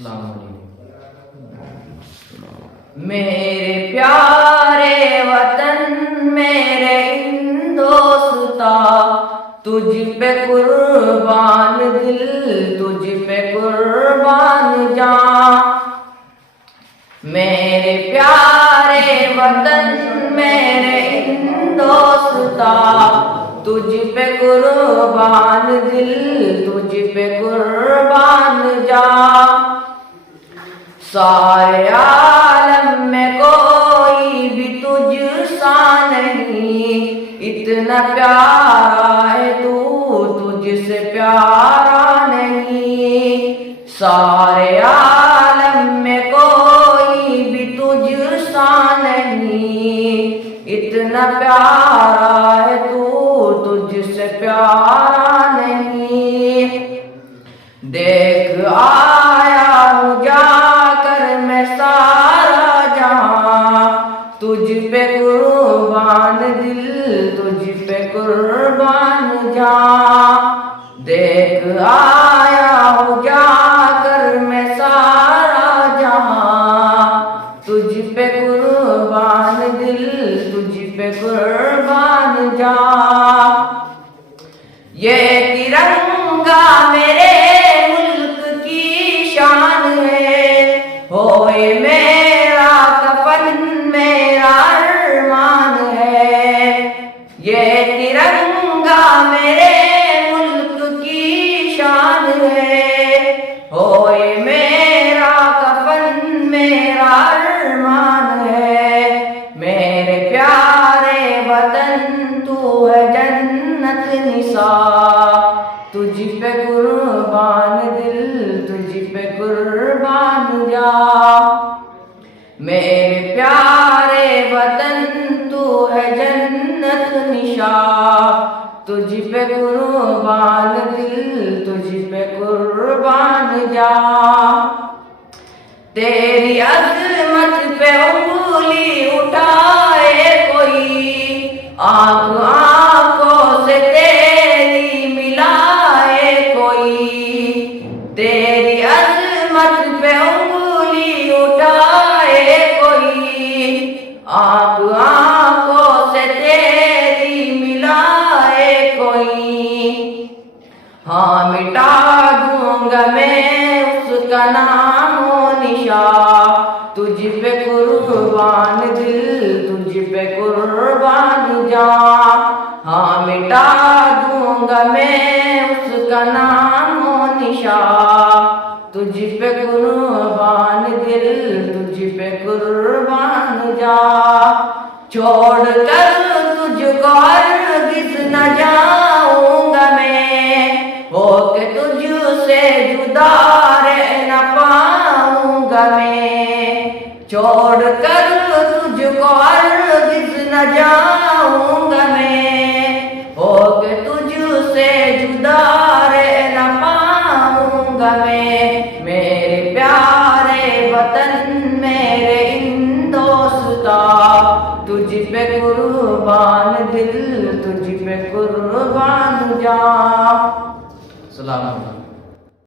अस्सलाम वालेकुम। मेरे प्यारे वतन मेरे हिंदोस्ता, तुझ पे कुर्बान दिल, तुझ पे कुर्बान जान। मेरे प्यारे वतन मेरे हिंदोस्ता, तुझ पे कुर्बान दिल, तुझ पे कुर्बान जान। सारे आलम में कोई भी तुझ सा नहीं, इतना प्यारा है तू, तुझसे प्यारा नहीं। सारे आलम में कोई भी तुझ सा नहीं, इतना प्यारा है तू, तुझसे प्यारा नहीं। देख आया हूँ जाकर मैं सारा जहां, तुझ पे कुर्बान दिल, तुझ पे कुर्बान जान। देख आया हूँ जाकर मैं सारा जहां, तुझ पे कुर्बान दिल, तुझ पे कुर्बान जान। ये तिरंगा मेरे मुल्क की शान है, होए मेरा कफन मेरा अरमान है। ये तिरंगा मेरे मुल्क की शान है, होए मेरा कफन मेरा अरमान है। मेरे प्यारे वतन तू है जन्नत निसार, तुझ पे कुर्बान दिल, तुझ पे कुर्बान जान। मेरे प्यारे वतन तू है जन्नत निशान, तुझ पे कुर्बान दिल, तुझ पे कुर्बान जान। तेरी अज़मत पे उंगली उठाए कोई, आँख आँखों से तेरी मिलाए कोई। तेरी अज़मत पे उंगली उठाए कोई, आँख आँखों से तेरी मिलाए कोई। हाँ मिटा दूंगा मैं उसका नामो निशान, तुझ पे कुर्बान दिल, तुझ पे कुर्बान जान। हाँ मिटा दूंगा मैं उसका नामो निशान, तुझ पे कुर्बान दिल, तुझ पे कुर्बान जान। छोड़ कर तुझको हरगिज़ न जाऊंगा मैं, होके तुझसे जुदा रह न पाऊंगा मैं। छोड़ कर तुझको हरगिज़ न जाऊंगा मैं, होके तुझसे जुदा रह न पाऊंगा मैं। मेरे प्यारे वतन मेरे हिंदोस्ता, तुझ पे कुर्बान दिल, तुझ पे कुर्बान जान। सलाम।